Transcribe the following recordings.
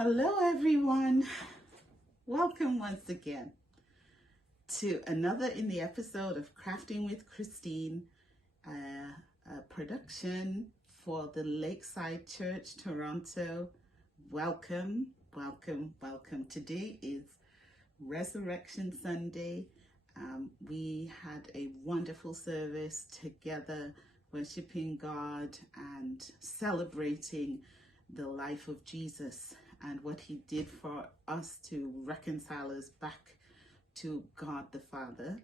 Hello everyone, welcome once again to another in the episode of Crafting with Christine, a production for the Lakeside Church, Toronto. Welcome. Today is Resurrection Sunday. We had a wonderful service together, worshiping God and celebrating the life of Jesus and what he did for us to reconcile us back to God the Father.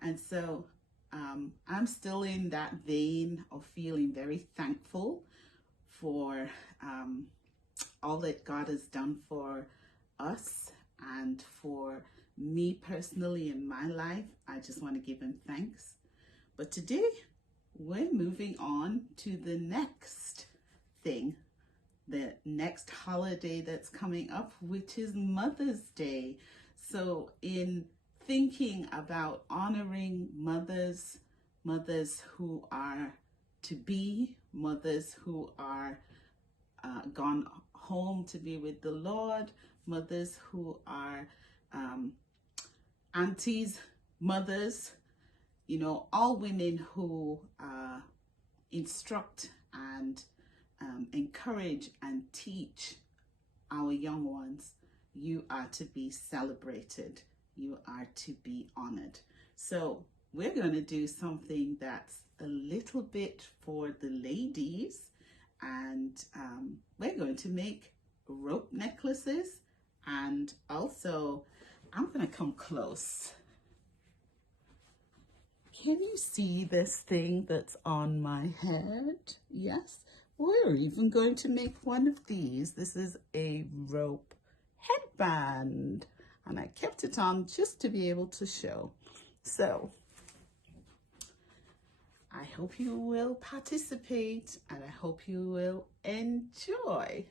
And so I'm still in that vein of feeling very thankful for all that God has done for us and for me personally in my life. I just want to give him thanks. But today we're moving on to the next thing, the next holiday that's coming up, which is Mother's Day. So in thinking about honoring mothers who are to be, mothers who are gone home to be with the Lord, mothers who are aunties, mothers, all women who instruct and encourage and teach our young ones, you are to be celebrated. You are to be honored. So we're going to do something that's a little bit for the ladies, and we're going to make rope necklaces. And also I'm going to come close. Can you see this thing that's on my head? Yes. We're even going to make one of these. This is a rope headband, and I kept it on just to be able to show. So I hope you will participate and I hope you will enjoy.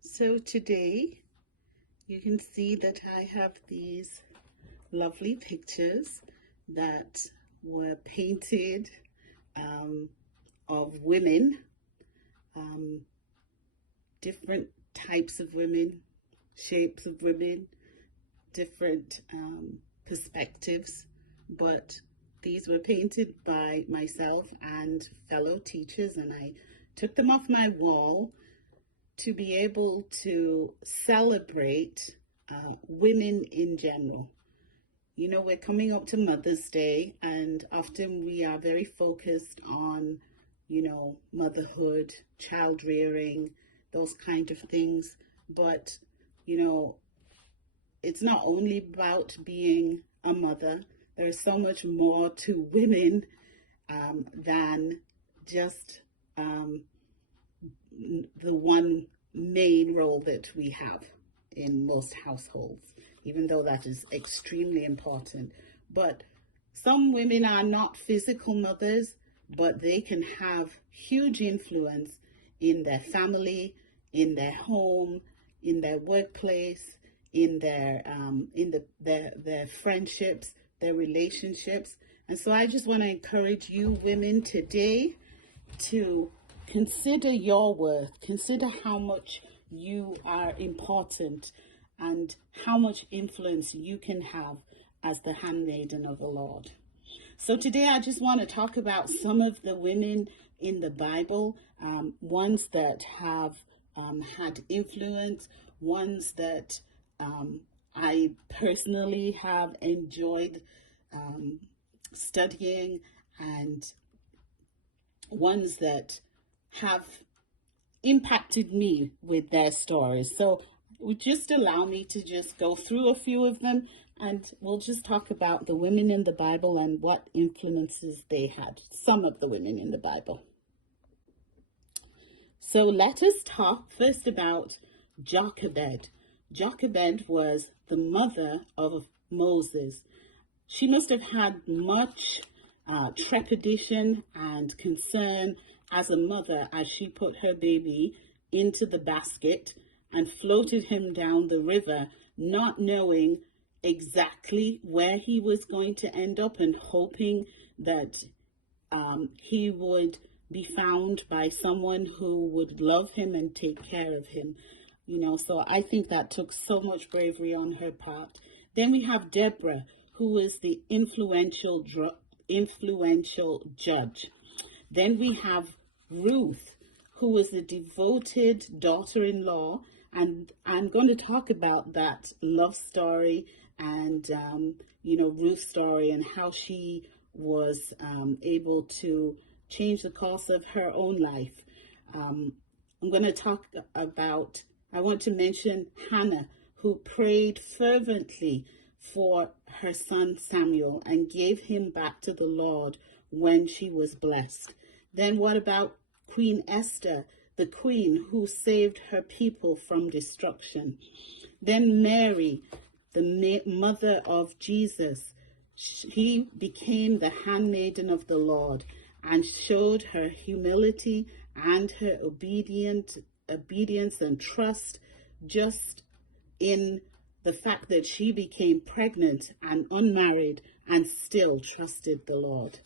So today you can see that I have these lovely pictures that were painted of women, different types of women, shapes of women, different perspectives, but these were painted by myself and fellow teachers, and I took them off my wall to be able to celebrate women in general. We're coming up to Mother's Day, and often we are very focused on, motherhood, child rearing, those kind of things. But, it's not only about being a mother. There's so much more to women than just the one main role that we have in most households, even though that is extremely important. But some women are not physical mothers, but they can have huge influence in their family, in their home, in their workplace, in their their friendships, their relationships. And so I just want to encourage you women today to consider your worth, consider how much you are important and how much influence you can have as the handmaiden of the Lord. So today I just want to talk about some of the women in the Bible, ones that have had influence, ones that I personally have enjoyed studying, and ones that have impacted me with their stories. So would just allow me to just go through a few of them, and we'll just talk about the women in the Bible and what influences they had, some of the women in the Bible. So let us talk first about Jochebed. Jochebed was the mother of Moses. She must have had much trepidation and concern as a mother as she put her baby into the basket and floated him down the river, not knowing exactly where he was going to end up and hoping that he would be found by someone who would love him and take care of him. So I think that took so much bravery on her part. Then we have Deborah, who is the influential judge. Then we have Ruth, who was a devoted daughter-in-law, and I'm going to talk about that love story and Ruth's story and how she was able to change the course of her own life. I'm going to talk about, I want to mention Hannah, who prayed fervently for her son Samuel and gave him back to the Lord when she was blessed. Then what about Queen Esther, the queen who saved her people from destruction? Then Mary, the mother of Jesus, she became the handmaiden of the Lord and showed her humility and her obedience and trust just in the fact that she became pregnant and unmarried and still trusted the Lord.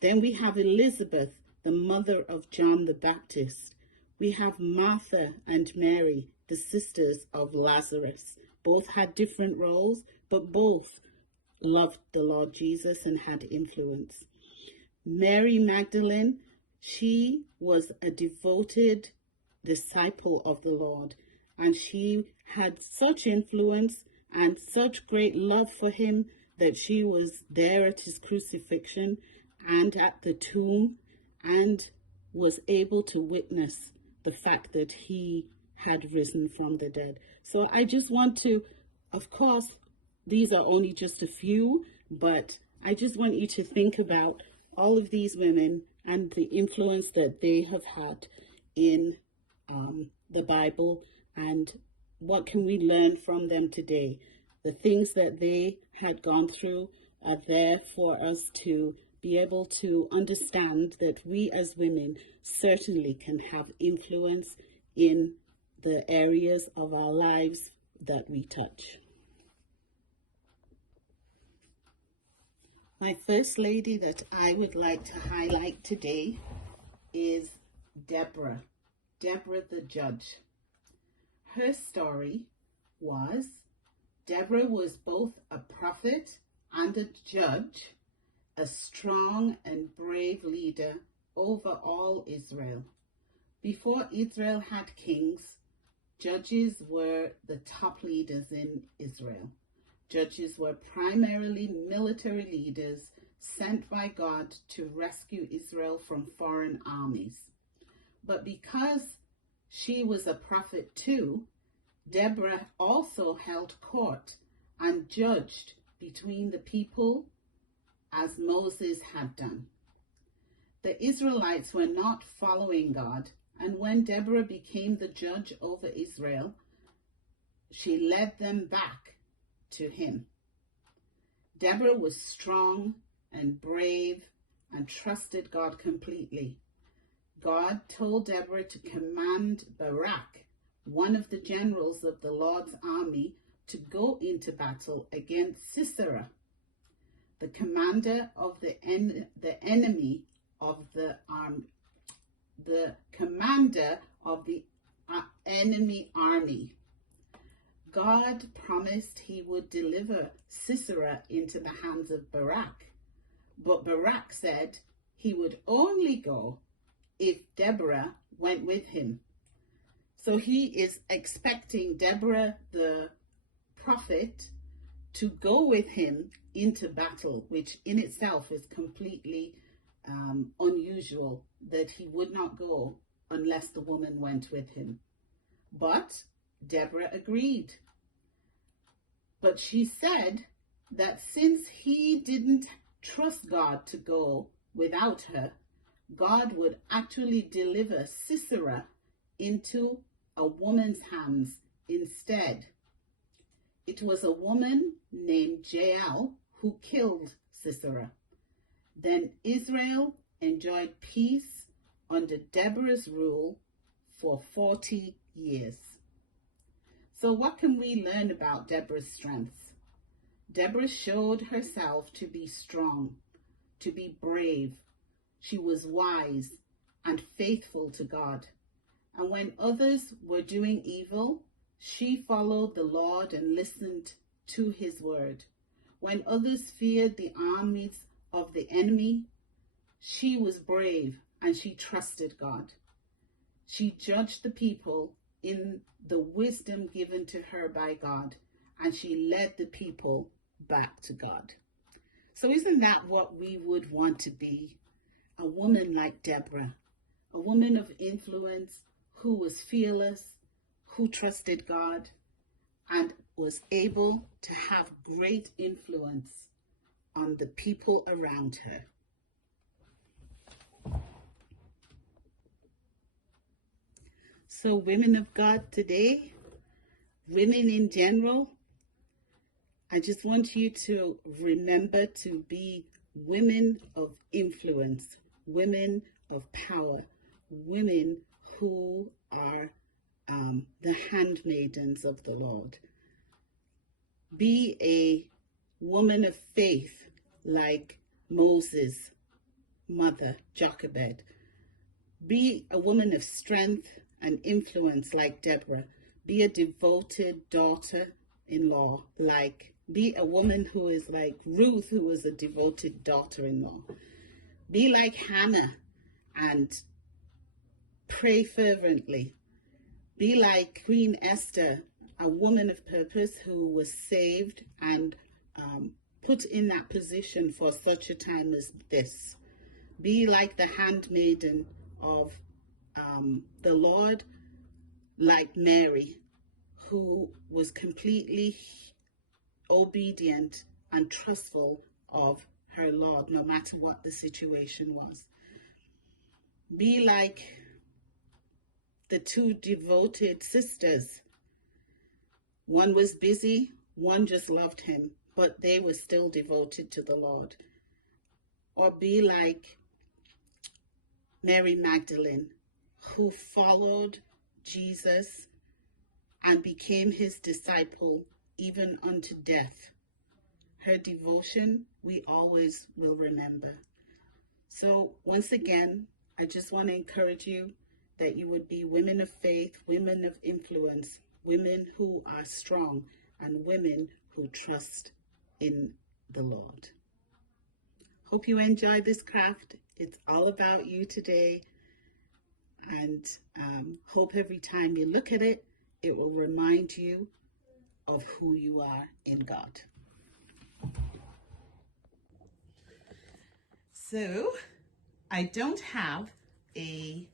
Then we have Elizabeth, the mother of John the Baptist. We have Martha and Mary, the sisters of Lazarus. Both had different roles, but both loved the Lord Jesus and had influence. Mary Magdalene, she was a devoted disciple of the Lord, and she had such influence and such great love for him that she was there at his crucifixion and at the tomb and was able to witness the fact that he had risen from the dead. So I just want to, of course, these are only just a few, but I just want you to think about all of these women and the influence that they have had in the Bible, and what can we learn from them today. The things that they had gone through are there for us to be able to understand that we as women certainly can have influence in the areas of our lives that we touch. My first lady that I would like to highlight today is Deborah the judge. Her story was Deborah was both a prophet and a judge, a strong and brave leader over all Israel. Before Israel had kings, judges were the top leaders in Israel. Judges were primarily military leaders sent by God to rescue Israel from foreign armies. But because she was a prophet too, Deborah also held court and judged between the people as Moses had done. The Israelites were not following God, and when Deborah became the judge over Israel, she led them back to him. Deborah was strong and brave and trusted God completely. God told Deborah to command Barak, one of the generals of the Lord's army, to go into battle against Sisera, the commander of the enemy of the enemy army. God promised he would deliver Sisera into the hands of Barak, but Barak said he would only go if Deborah went with him. So he is expecting Deborah, the prophet, to go with him into battle, which in itself is completely unusual, that he would not go unless the woman went with him. But Deborah agreed. But she said that since he didn't trust God to go without her, God would actually deliver Sisera into a woman's hands instead. It was a woman named Jael who killed Sisera. Then Israel enjoyed peace under Deborah's rule for 40 years. So what can we learn about Deborah's strengths? Deborah showed herself to be strong, to be brave. She was wise, and faithful to God. And when others were doing evil, she followed the Lord and listened to his word. When others feared the armies of the enemy, she was brave and she trusted God. She judged the people in the wisdom given to her by God, and she led the people back to God. So isn't that what we would want to be? A woman like Deborah, a woman of influence who was fearless, who trusted God, and was able to have great influence on the people around her. So women of God today, women in general, I just want you to remember to be women of influence, women of power, women who are the handmaidens of the Lord. Be a woman of faith like Moses' mother, Jochebed. Be a woman of strength and influence like Deborah. Be a devoted daughter-in-law be a woman who is like Ruth, who was a devoted daughter-in-law. Be like Hannah and pray fervently. Be like Queen Esther, a woman of purpose who was saved and put in that position for such a time as this. Be like the handmaiden of the Lord, like Mary, who was completely obedient and trustful of her Lord, no matter what the situation was. Be like the two devoted sisters. One was busy, one just loved him, but they were still devoted to the Lord. Or be like Mary Magdalene, who followed Jesus and became his disciple even unto death. Her devotion we always will remember. So once again, I just want to encourage you that you would be women of faith, women of influence, women who are strong, and women who trust in the Lord. Hope you enjoy this craft. It's all about you today. And hope every time you look at it, it will remind you of who you are in God. So I don't have a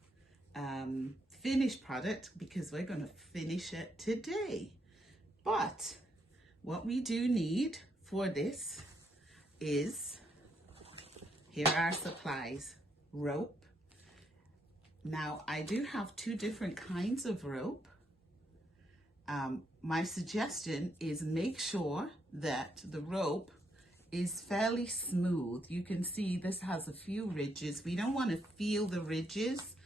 finished product because we're going to finish it today. But what we do need for this is, here are our supplies. Rope. Now I do have two different kinds of rope. My suggestion is make sure that the rope is fairly smooth. You can see this has a few ridges. We don't want to feel the ridges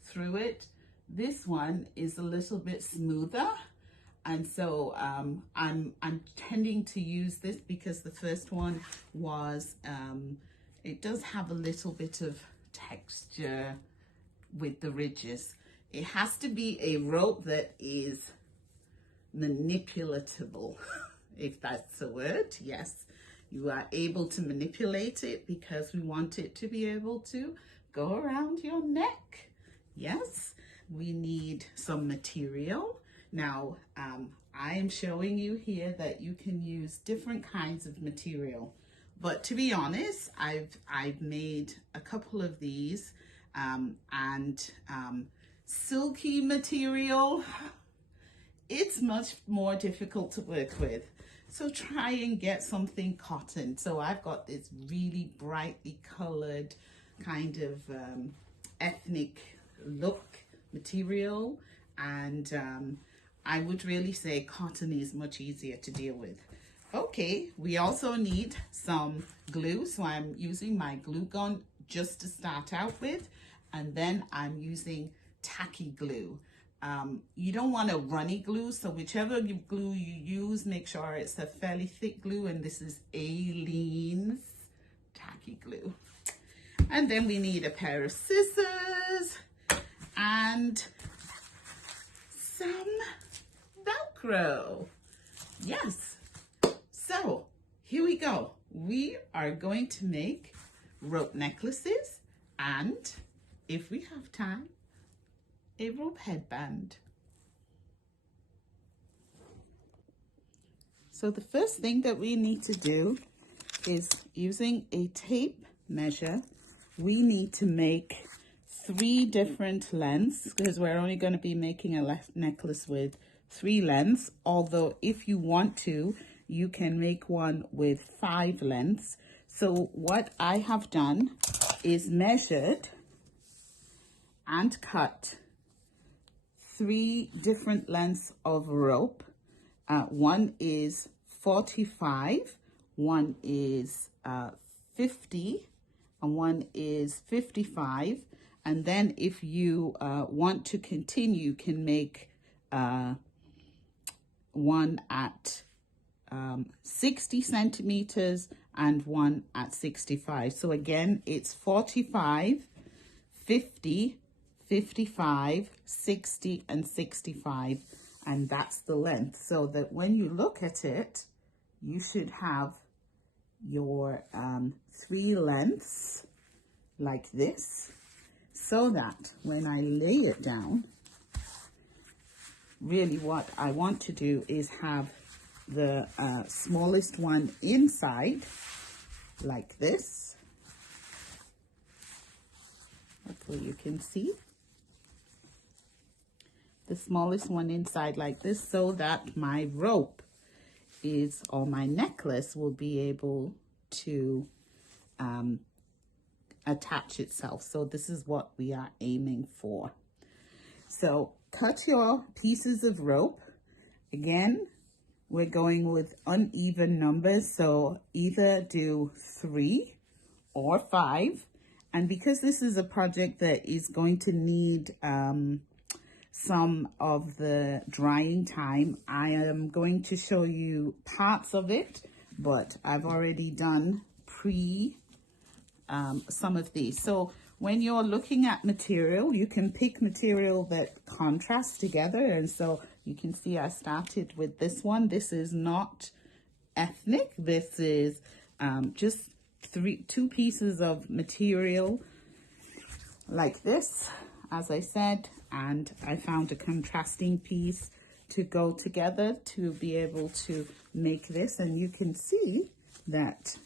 through it. This one is a little bit smoother, and so I'm tending to use this because the first one was it does have a little bit of texture with the ridges. It has to be a rope that is manipulatable, if that's a word. Yes, you are able to manipulate it because we want it to be able to go around your neck. Yes, we need some material. Now I am showing you here that you can use different kinds of material, but to be honest, I've made a couple of these and silky material, it's much more difficult to work with. So try and get something cotton. So I've got this really brightly colored kind of ethnic look material, and I would really say cotton is much easier to deal with. Okay, we also need some glue. So I'm using my glue gun just to start out with, and then I'm using tacky glue. You don't want a runny glue, so whichever glue you use, make sure it's a fairly thick glue, and this is Aleene's tacky glue. And then we need a pair of scissors and some Velcro. Yes. So here we go. We are going to make rope necklaces and, if we have time, a rope headband. So the first thing that we need to do is, using a tape measure, we need to make 3 different lengths, because we're only going to be making a necklace with 3 lengths. Although if you want to, you can make one with 5 lengths. So what I have done is measured and cut 3 different lengths of rope. One is 45, one is 50, and one is 55. And then if you want to continue, you can make one at 60 centimeters and one at 65. So again, it's 45, 50, 55, 60, and 65. And that's the length. So that when you look at it, you should have your 3 lengths like this, so that when I lay it down, really what I want to do is have the smallest one inside like this. Hopefully you can see the smallest one inside like this, so that my rope is, or my necklace will be able to attach itself. So this is what we are aiming for. So cut your pieces of rope. Again, we're going with uneven numbers, so either do 3 or 5. And because this is a project that is going to need some of the drying time, I am going to show you parts of it, but I've already done some of these. So when you're looking at material, you can pick material that contrasts together. And so you can see I started with this one. This is not ethnic. This is just 2 pieces of material like this, as I said, and I found a contrasting piece to go together to be able to make this. And you can see that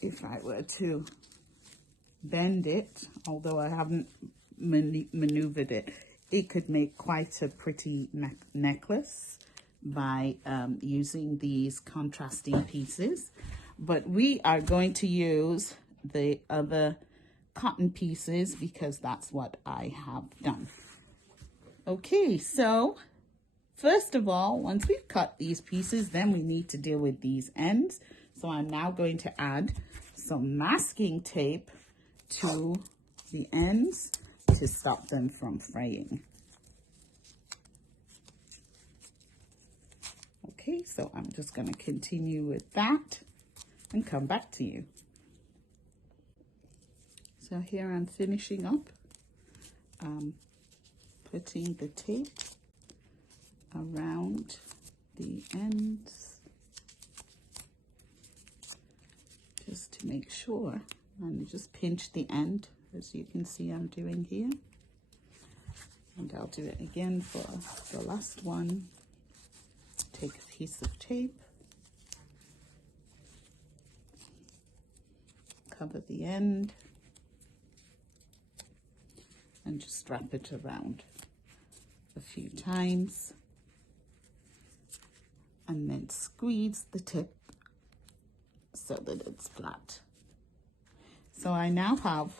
if I were to bend it, although I haven't maneuvered it, it could make quite a pretty necklace by using these contrasting pieces. But we are going to use the other cotton pieces because that's what I have done. Okay, so first of all, once we've cut these pieces, then we need to deal with these ends. So I'm now going to add some masking tape to the ends to stop them from fraying. Okay, so I'm just going to continue with that and come back to you. So here I'm finishing up, putting the tape around the ends just to make sure, and just pinch the end, as you can see I'm doing here. And I'll do it again for the last one. Take a piece of tape, cover the end, and just wrap it around a few times, and then squeeze the tip so that it's flat. So I now have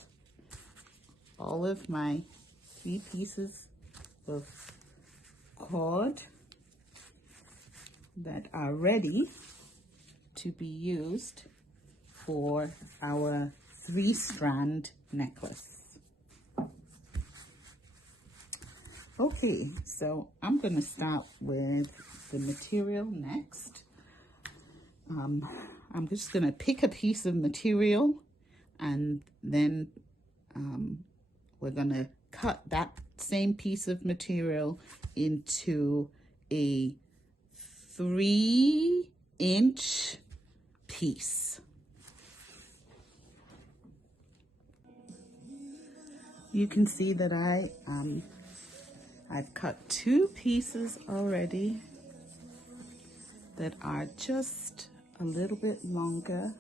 all of my 3 pieces of cord that are ready to be used for our 3-strand necklace. Okay, so I'm going to start with the material next. I'm just going to pick a piece of material and then we're gonna cut that same piece of material into a 3-inch piece. You can see that I've cut 2 pieces already that are just a little bit longer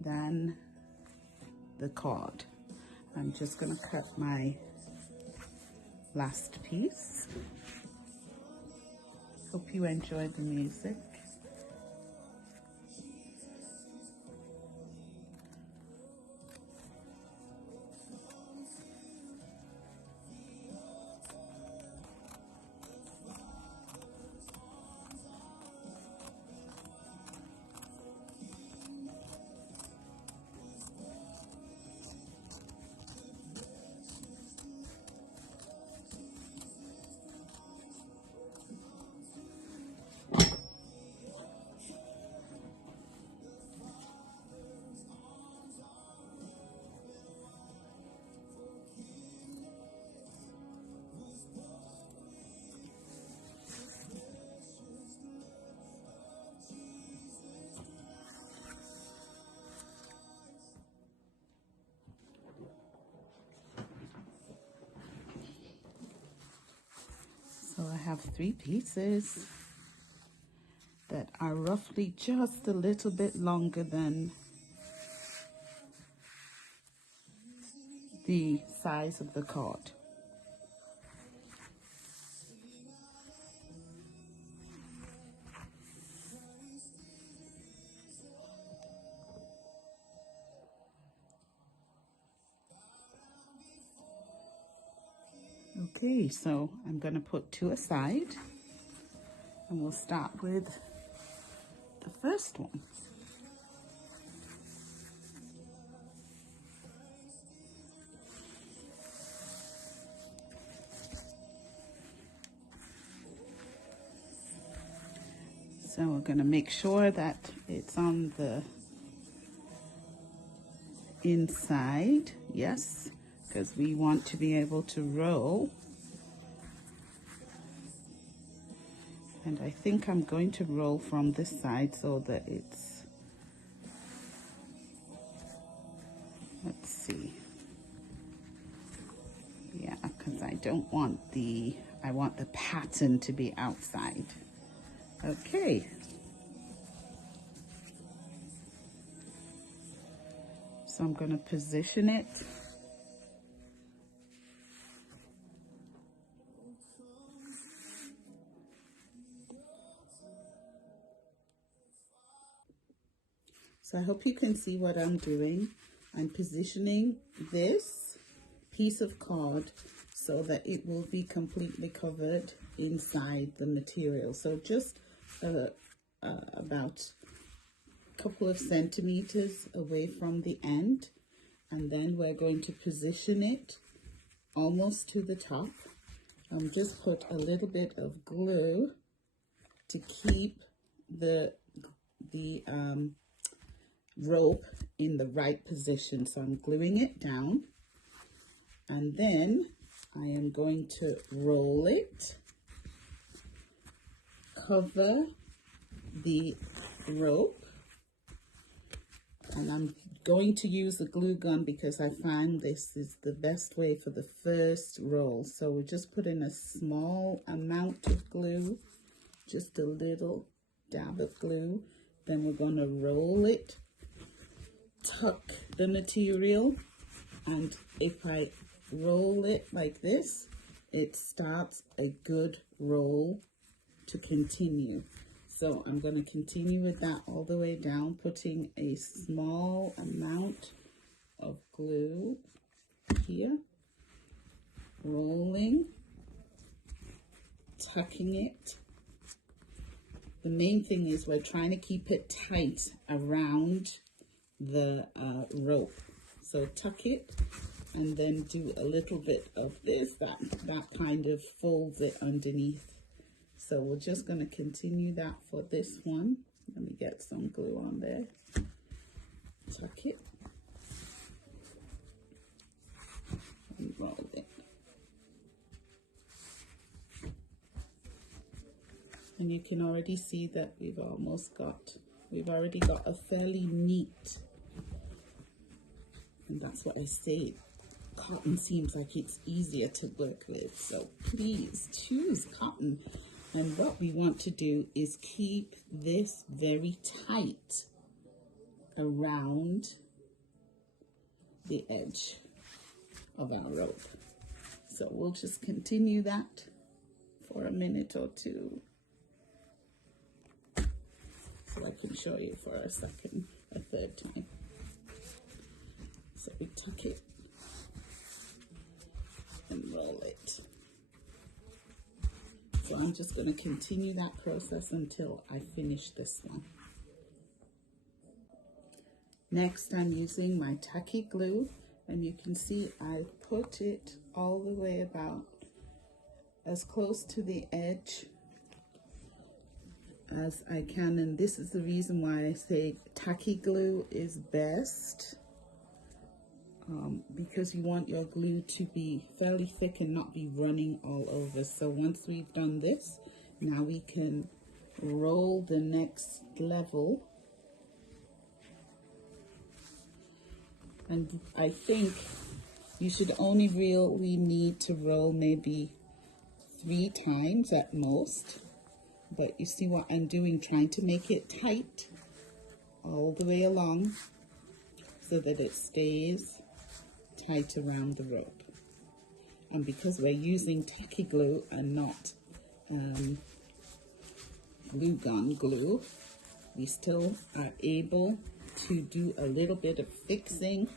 than the cord. I'm just going to cut my last piece. Hope you enjoyed the music. So I have 3 pieces that are roughly just a little bit longer than the size of the cord. Okay, so I'm going to put 2 aside, and we'll start with the first one. So we're going to make sure that it's on the inside, yes, because we want to be able to roll. And I think I'm going to roll from this side so that it's, let's see, yeah, because I don't want I want the pattern to be outside. Okay. So I'm going to position it. So I hope you can see what I'm doing. I'm positioning this piece of cord so that it will be completely covered inside the material. So just about a couple of centimeters away from the end. And then we're going to position it almost to the top. Just put a little bit of glue to keep the rope in the right position. So I'm gluing it down, and then I am going to roll it, cover the rope, and I'm going to use a glue gun because I find this is the best way for the first roll. So we're just putting a small amount of glue, just a little dab of glue. Then we're going to roll it, tuck the material, and if I roll it like this, it starts a good roll to continue. So I'm going to continue with that all the way down, putting a small amount of glue here, rolling, tucking it. The main thing is we're trying to keep it tight around the rope. So tuck it, and then do a little bit of this, that kind of folds it underneath. So we're just going to continue that for this one. Let me get some glue on there. Tuck it. and roll it. And you can already see that we've already got a fairly neat, and that's what I say, cotton seems like it's easier to work with, so please choose cotton. And what we want to do is keep this very tight around the edge of our rope. So we'll just continue that for a minute or two, so I can show you for a third time. So we tuck it and roll it. So I'm just going to continue that process until I finish this one. Next, I'm using my tacky glue, and you can see I put it all the way about as close to the edge as I can, and this is the reason why I say tacky glue is best, because you want your glue to be fairly thick and not be running all over. So once we've done this, now we can roll the next level. And I think you should only really need to roll maybe 3 times at most. But you see what I'm doing, trying to make it tight all the way along so that it stays tight around the rope. And because we're using tacky glue and not glue gun glue, we still are able to do a little bit of fixing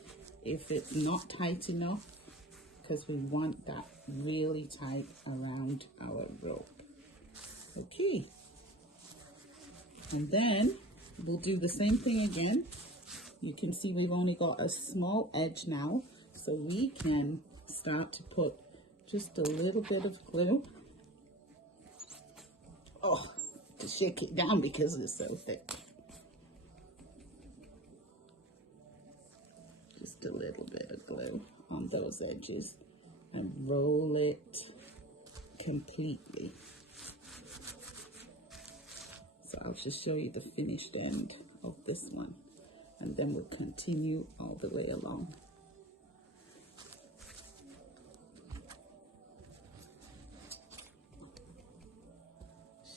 if it's not tight enough, because we want that really tight around our rope. Okay, and then we'll do the same thing again. You can see we've only got a small edge now, so we can start to put just a little bit of glue. Oh, to shake it down because it's so thick. Just a little bit of glue on those edges and roll it completely. So I'll just show you the finished end of this one, and then we'll continue all the way along.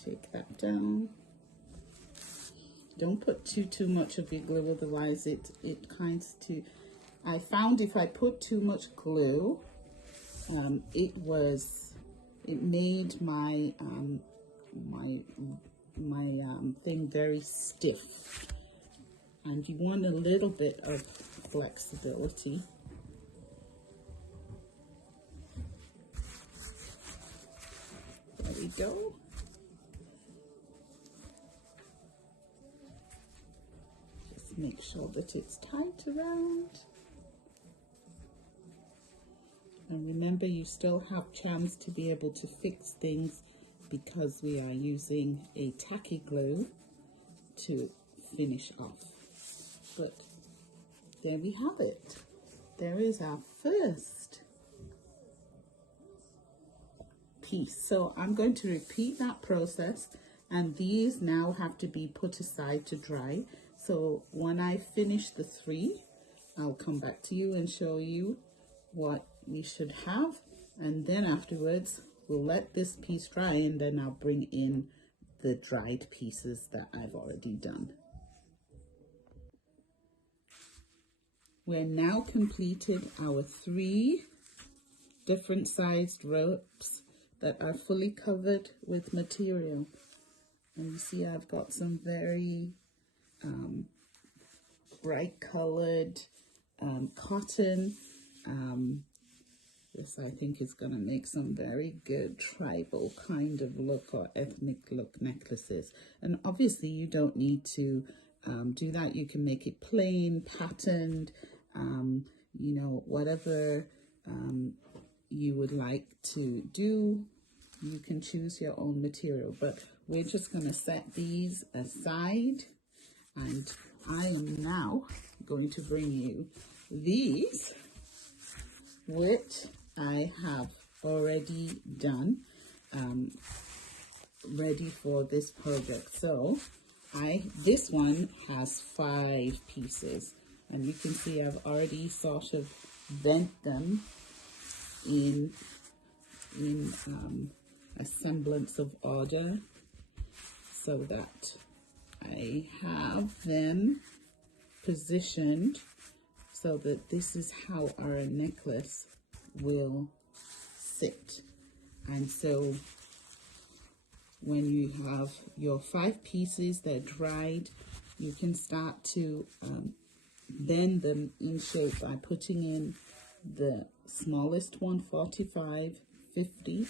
Shake that down. Don't put too much of your glue, otherwise it kinds to. I found if I put too much glue, it made my thing very stiff, and you want a little bit of flexibility. There we go. Just make sure that it's tight around. And remember, you still have chance to be able to fix things because we are using a tacky glue to finish off. But there we have it. There is our first piece. So I'm going to repeat that process, and these now have to be put aside to dry. So when I finish the 3, I'll come back to you and show you what you should have, and then afterwards we'll let this piece dry, and then I'll bring in the dried pieces that I've already done. We're now completed our 3 different sized ropes that are fully covered with material. And you see I've got some very bright colored cotton. This I think is going to make some very good tribal kind of look or ethnic look necklaces. And obviously you don't need to do that. You can make it plain, patterned, you know, whatever you would like to do. You can choose your own material, but we're just going to set these aside, and I am now going to bring you these which I have already done, ready for this project. So this one has 5 pieces, and you can see I've already sort of bent them in a semblance of order, so that I have them positioned so that this is how our necklace will sit. And so when you have your 5 pieces, they're dried, you can start to bend them in shape by putting in the smallest one, 45, 50,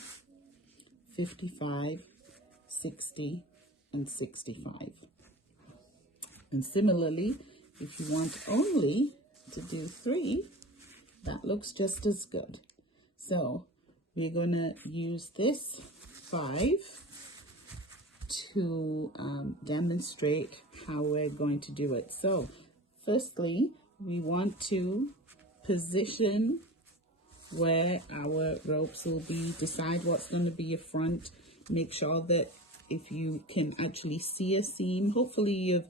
55, 60, and 65. And similarly, if you want only to do 3, that looks just as good. So we're going to use this 5 to demonstrate how we're going to do it. So firstly, we want to position where our ropes will be, decide what's going to be a front, make sure that if you can actually see a seam, hopefully you've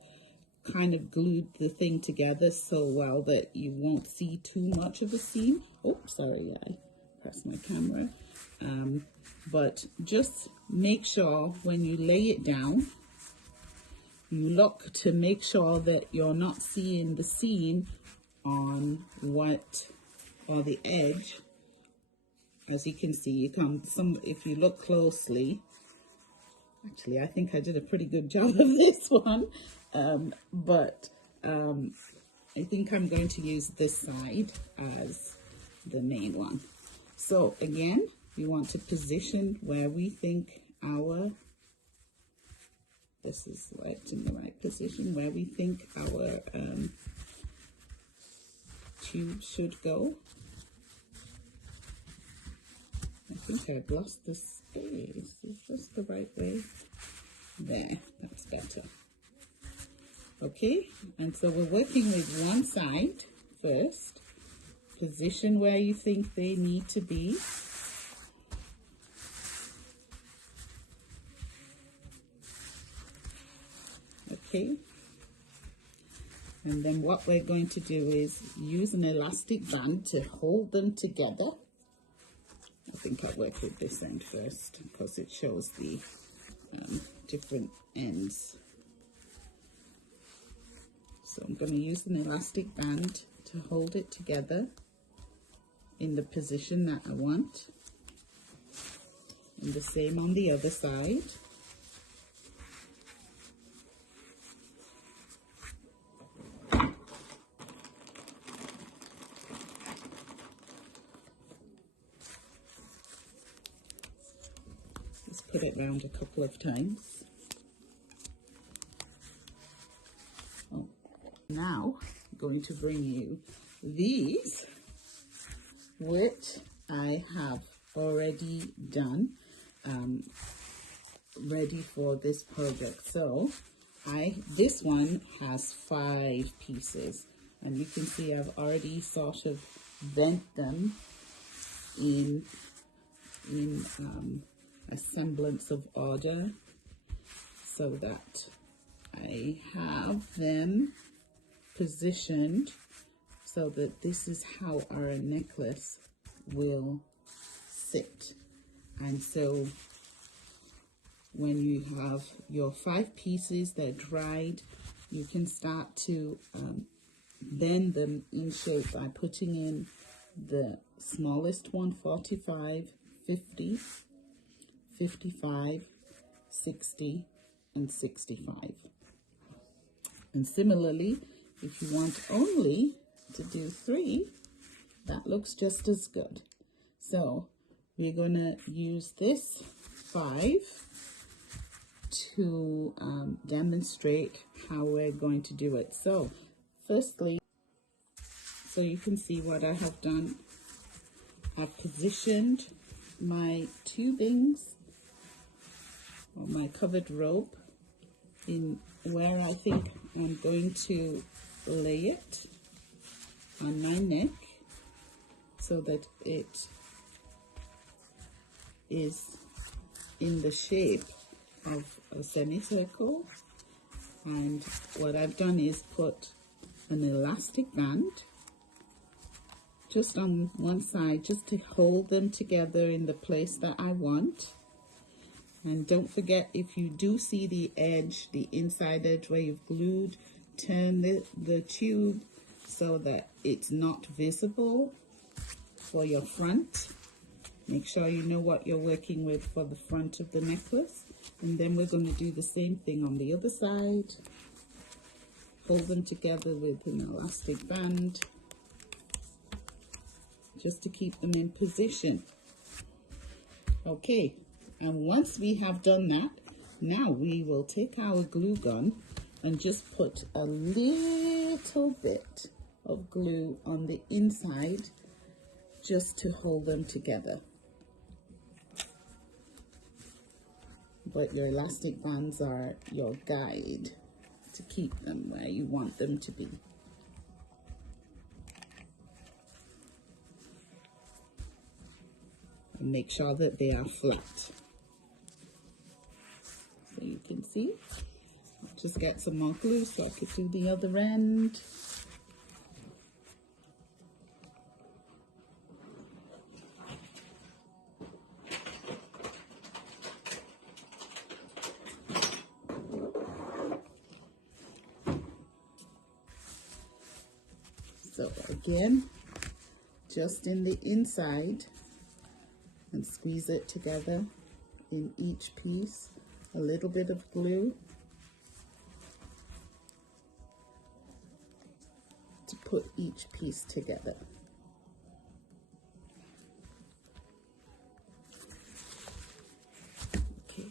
kind of glued the thing together so well that you won't see too much of a seam. Oh, sorry, I pressed my camera. But just make sure when you lay it down, you look to make sure that you're not seeing the seam on or the edge. As you can see, if you look closely, actually I think I did a pretty good job of this one, but I think I'm going to use this side as the main one. So again, we want to position where we think this is right in the right position, where we think our tube should go. I think I've lost the space. Is this the right way? There, that's better. Okay, and so we're working with one side first. Position where you think they need to be. Okay, and then what we're going to do is use an elastic band to hold them together. I think I'll work with this end first because it shows the different ends. So I'm going to use an elastic band to hold it together in the position that I want. And the same on the other side. Just put it round a couple of times. Oh. Now I'm going to bring you these, which I have already done, ready for this project. So this one has 5 pieces, and you can see I've already sort of bent them in a semblance of order, so that I have them positioned so that this is how our necklace will sit. And so when you have your 5 pieces, they're dried, you can start to bend them in shape by putting in the smallest one, 45, 50, 55, 60, and 65. And similarly, if you want only to do 3, that looks just as good. So we're going to use this 5 to demonstrate how we're going to do it. So firstly, so you can see what I have done. I've positioned my tubings or my covered rope in where I think I'm going to lay it on my neck, so that it is in the shape of a semicircle. And what I've done is put an elastic band just on one side, just to hold them together in the place that I want. And don't forget, if you do see the edge, the inside edge where you've glued, turn the tube so that it's not visible for your front. Make sure you know what you're working with for the front of the necklace. And then we're going to do the same thing on the other side. Hold them together with an elastic band, just to keep them in position. Okay, and once we have done that, now we will take our glue gun and just put a little bit of glue on the inside just to hold them together. But your elastic bands are your guide to keep them where you want them to be. And make sure that they are flat. So you can see. I'll just get some more glue so I can do the other end. So again, just in the inside, and squeeze it together in each piece, a little bit of glue to put each piece together. Okay.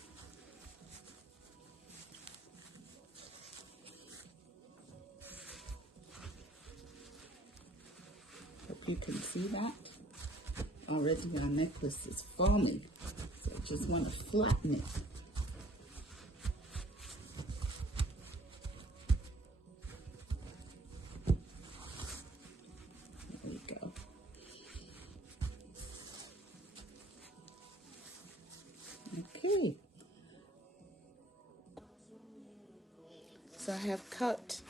Hope you can see that. Already our necklace is forming, so I just want to flatten it. There we go. Okay. So I have cut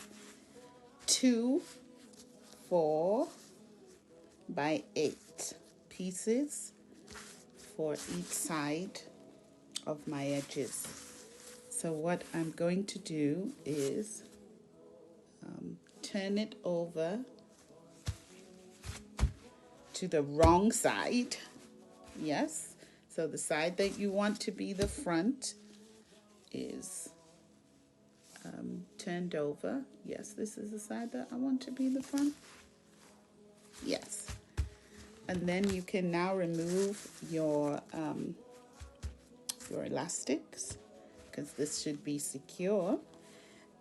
2 4 by 8 pieces for each side of my edges. So what I'm going to do is turn it over to the wrong side. Yes, so the side that you want to be the front is turned over. Yes, this is the side that I want to be the front. Yes. And then you can now remove your elastics, because this should be secure.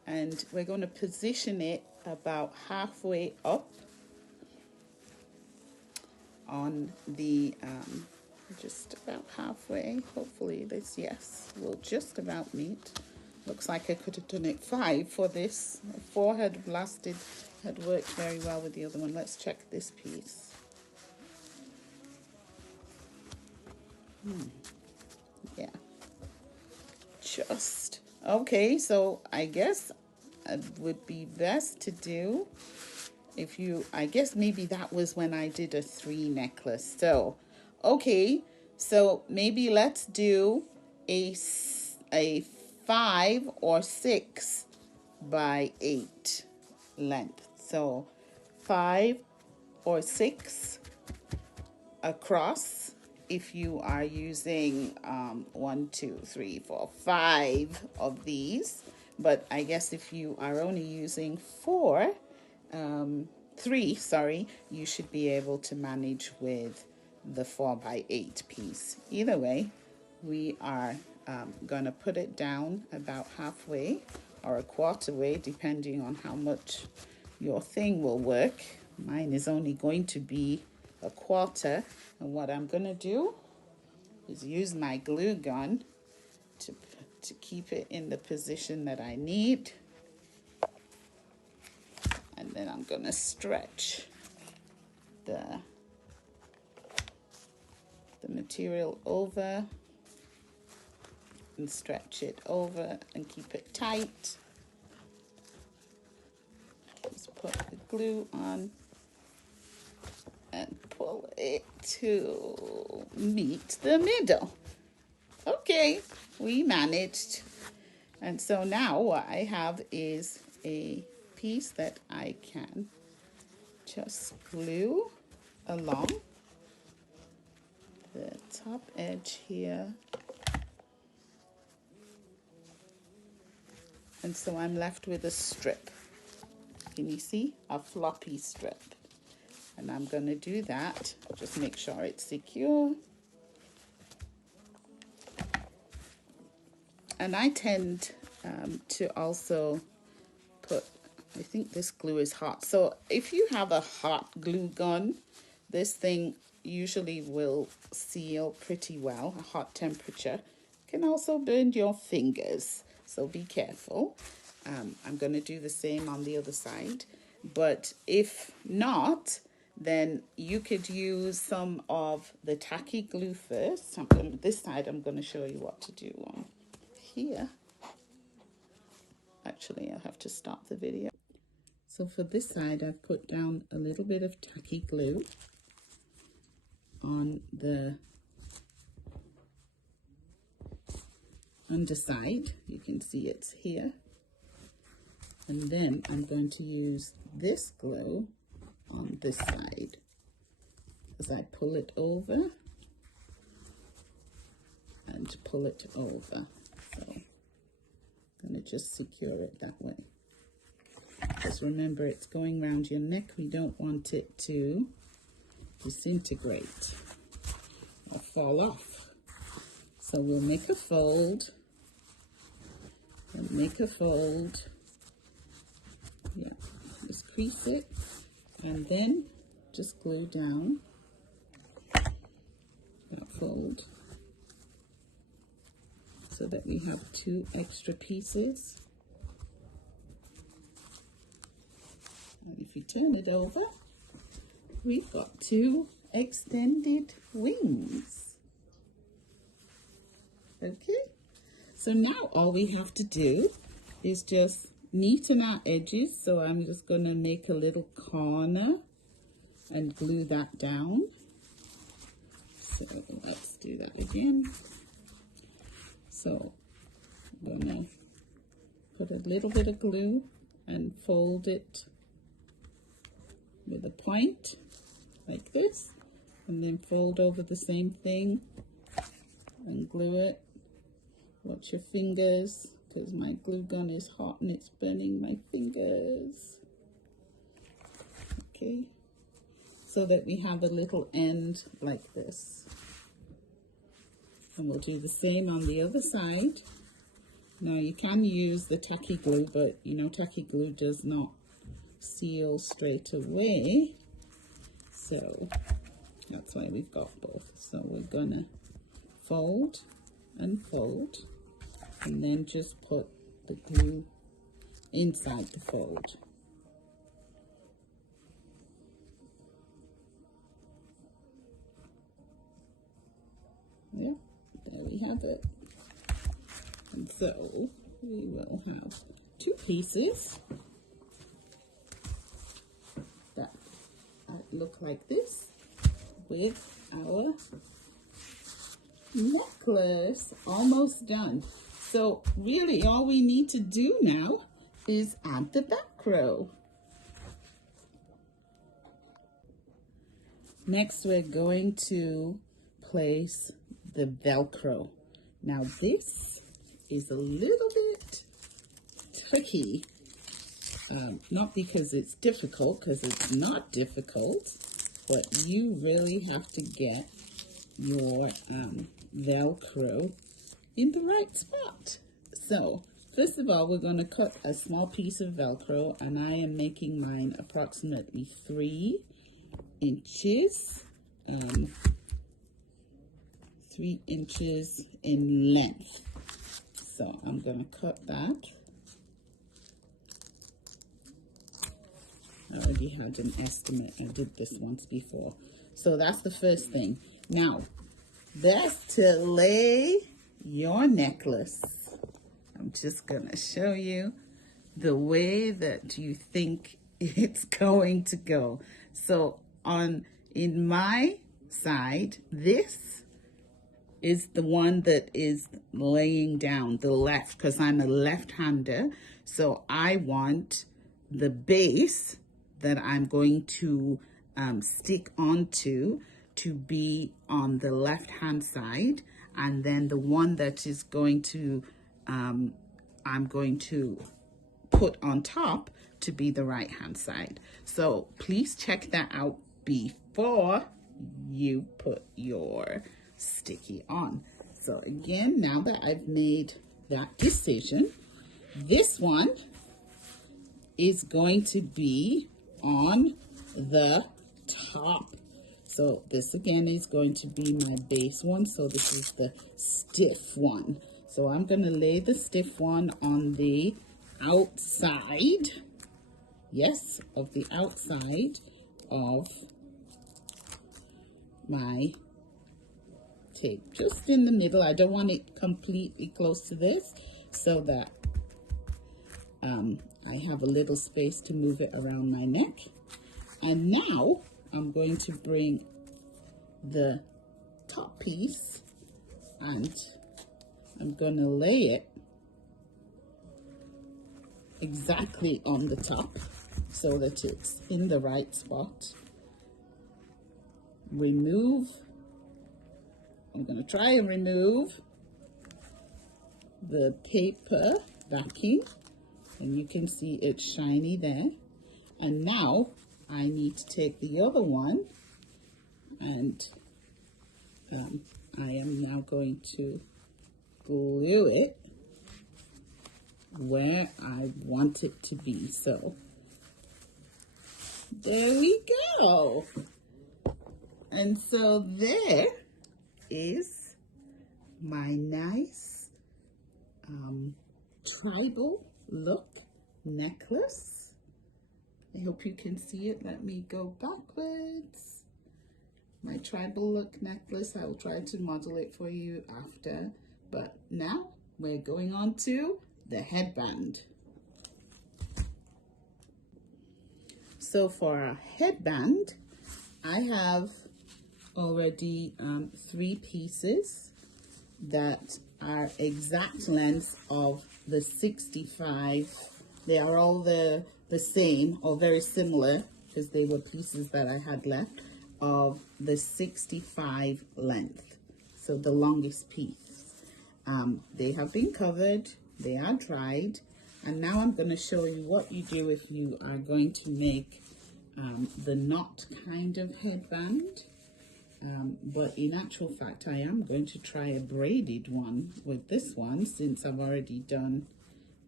And we're going to position it about halfway up on the, just about halfway. Hopefully this, yes, will just about meet. Looks like I could have done it 5 for this. 4 had lasted, had worked very well with the other one. Let's check this piece. Yeah, just okay. So I guess it would be best to do, if you, I guess maybe that was when I did a 3 necklace. So okay, so maybe let's do a 5 or 6 by 8 length. So 5 or 6 across. If you are using 1, 2, 3, 4, 5 of these, but I guess if you are only using 3, sorry, you should be able to manage with the 4 by 8 piece. Either way, we are going to put it down about halfway or a quarter way, depending on how much your thing will work. Mine is only going to be a quarter, and what I'm going to do is use my glue gun to keep it in the position that I need, and then I'm going to stretch the the material over and stretch it over and keep it tight. Just put the glue on and pull it to meet the middle. Okay, we managed. And so now what I have is a piece that I can just glue along the top edge here. And so I'm left with a strip. Can you see? A floppy strip. And I'm going to do that. Just make sure it's secure. And I tend to also put, I think this glue is hot. So if you have a hot glue gun, this thing usually will seal pretty well. A hot temperature can also burn your fingers. So be careful. I'm going to do the same on the other side. But if not, then you could use some of the tacky glue first. This side I'm going to show you what to do on here. Actually, I'll have to stop the video. So for this side, I've put down a little bit of tacky glue on the underside. You can see it's here. And then I'm going to use this glue on this side as I pull it over and pull it over. So I'm going to just secure it that way. Just remember, it's going around your neck. We don't want it to disintegrate or fall off. So we'll make a fold and make a fold. Yeah, just crease it and then just glue down that fold so that we have 2 extra pieces. And if you turn it over, we've got 2 extended wings. Okay, so now all we have to do is just neaten our edges. So I'm just going to make a little corner and glue that down. So let's do that again. So I'm going to put a little bit of glue and fold it with a point like this, and then fold over the same thing and glue it. Watch your fingers, because my glue gun is hot and it's burning my fingers. Okay, so that we have a little end like this. And we'll do the same on the other side. Now you can use the tacky glue, but you know tacky glue does not seal straight away. So that's why we've got both. So we're gonna fold and fold, and then just put the glue inside the fold. Yeah, there we have it. And so we will have 2 pieces that look like this with our necklace almost done. So really all we need to do now is add the back row. Next we're going to place the Velcro. Now this is a little bit tricky, not because it's difficult, because it's not difficult, but you really have to get your Velcro in the right spot. So first of all, we're going to cut a small piece of Velcro, and I am making mine approximately 3 inches, 3 inches in length. So I'm going to cut that. I already had an estimate. I did this once before. So that's the first thing. Now, best to lay your necklace. I'm just gonna show you the way that you think it's going to go. So in my side, this is the one that is laying down, the left, because I'm a left-hander. So I want the base that I'm going to stick onto to be on the left-hand side, and then the one that is going to, I'm going to put on top to be the right-hand side. So please check that out before you put your sticky on. So again, now that I've made that decision, this one is going to be on the top. So this again is going to be my base one. So this is the stiff one. So I'm going to lay the stiff one on the outside, yes, of the outside of my tape, just in the middle. I don't want it completely close to this, so that I have a little space to move it around my neck. And now I'm going to bring the top piece and I'm going to lay it exactly on the top so that it's in the right spot. I'm going to try and remove the paper backing, and you can see it's shiny there. And now I need to take the other one, and I am now going to glue it where I want it to be. So there we go. And so there is my nice tribal look necklace. I hope you can see it. Let me go backwards. My tribal look necklace. I will try to model it for you after, but now we're going on to the headband. So for our headband, I have already 3 pieces that are exact lengths of the 65. They are all the same or very similar, because they were pieces that I had left of the 65 length. So the longest piece. They have been covered, they are dried, and now I'm going to show you what you do if you are going to make the knot kind of headband. But in actual fact, I am going to try a braided one with this one since I've already done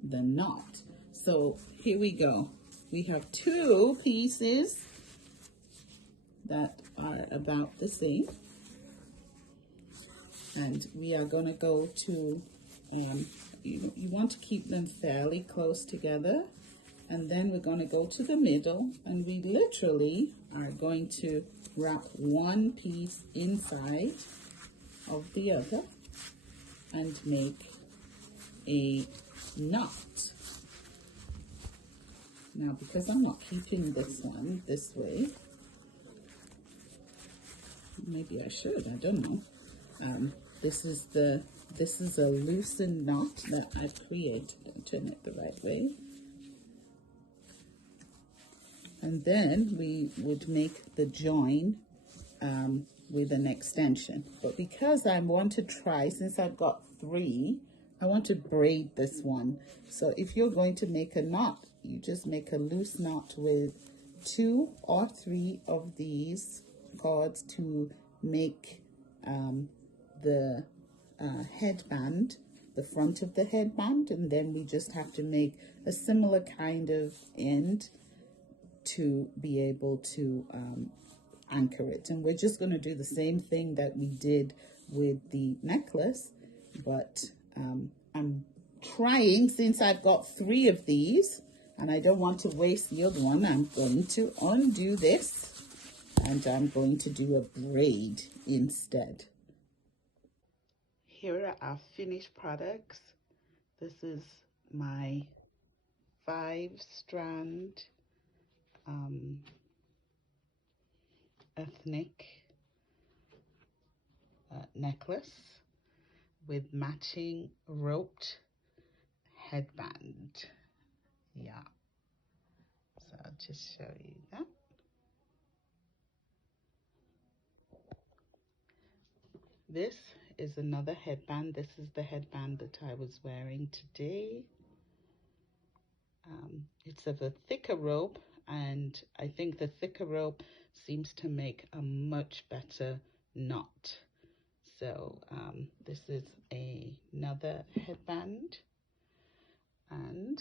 the knot. So here we go. We have 2 pieces that are about the same. And we are going to go to, you want to keep them fairly close together. And then we're going to go to the middle, and we literally are going to wrap one piece inside of the other and make a knot. Now, because I'm not keeping this one this way, maybe I should, I don't know. This is a loosened knot that I've created. Turn it the right way. And then we would make the join with an extension. But because I want to try, since I've got 3, I want to braid this one. So if you're going to make a knot, you just make a loose knot with 2 or 3 of these cords to make the headband, the front of the headband, and then we just have to make a similar kind of end to be able to anchor it. And we're just going to do the same thing that we did with the necklace, but I'm trying, since I've got 3 of these and I don't want to waste the other one, I'm going to undo this and I'm going to do a braid instead. here are our finished products. This is my 5-strand ethnic necklace with matching roped headband. Yeah, so I'll just show you that. This is another headband. This is the headband that I was wearing today. It's of a thicker rope, and I think the thicker rope seems to make a much better knot. So this is another headband, and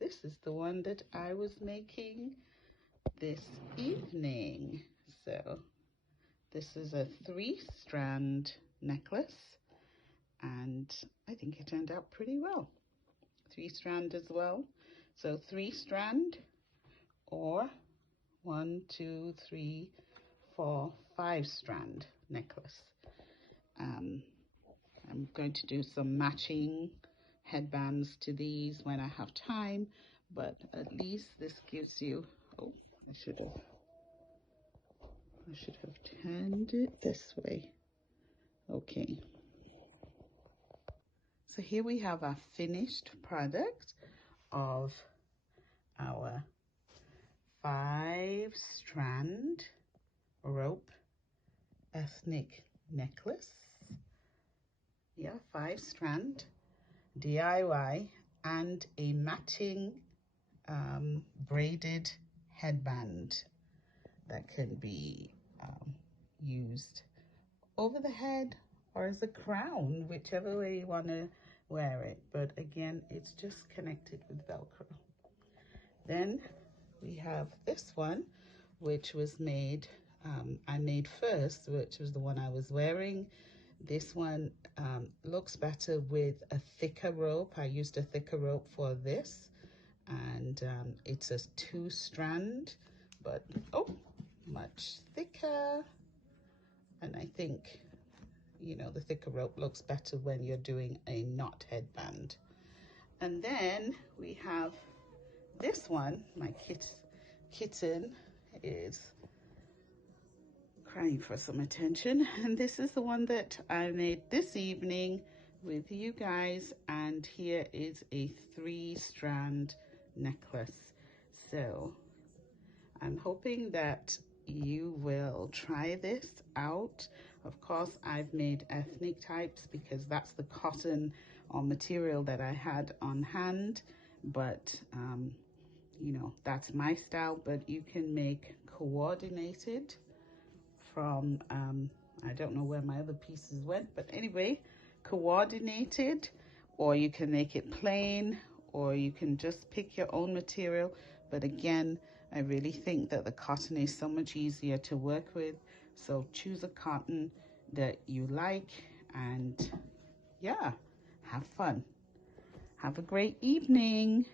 this is the one that I was making this evening. So this is a 3-strand necklace, and I think it turned out pretty well. 3-strand as well. So 3-strand, or 1, 2, 3, 4, 5-strand necklace. I'm going to do some matching headbands to these when I have time, but at least this gives you, oh, I should have turned it this way. Okay. So here we have our finished product of our 5-strand rope ethnic necklace. Yeah, 5-strand DIY, and a matching braided headband that can be used over the head or as a crown, whichever way you want to wear it. But again, it's just connected with Velcro. Then we have this one, which was made, I made first, which was the one I was wearing. This one looks better with a thicker rope. I used a thicker rope for this, and it's a 2-strand, but much thicker. And I think, you know, the thicker rope looks better when you're doing a knot headband. And then we have this one. My kitten is crying for some attention, and this is the one that I made this evening with you guys, and here is a 3-strand necklace. So I'm hoping that you will try this out. Of course, I've made ethnic types because that's the cotton or material that I had on hand, but you know, that's my style. But you can make coordinated from I don't know where my other pieces went, but anyway, coordinated, or you can make it plain, or you can just pick your own material. But again, I really think that the cotton is so much easier to work with, so choose a cotton that you like, and yeah, have fun. Have a great evening.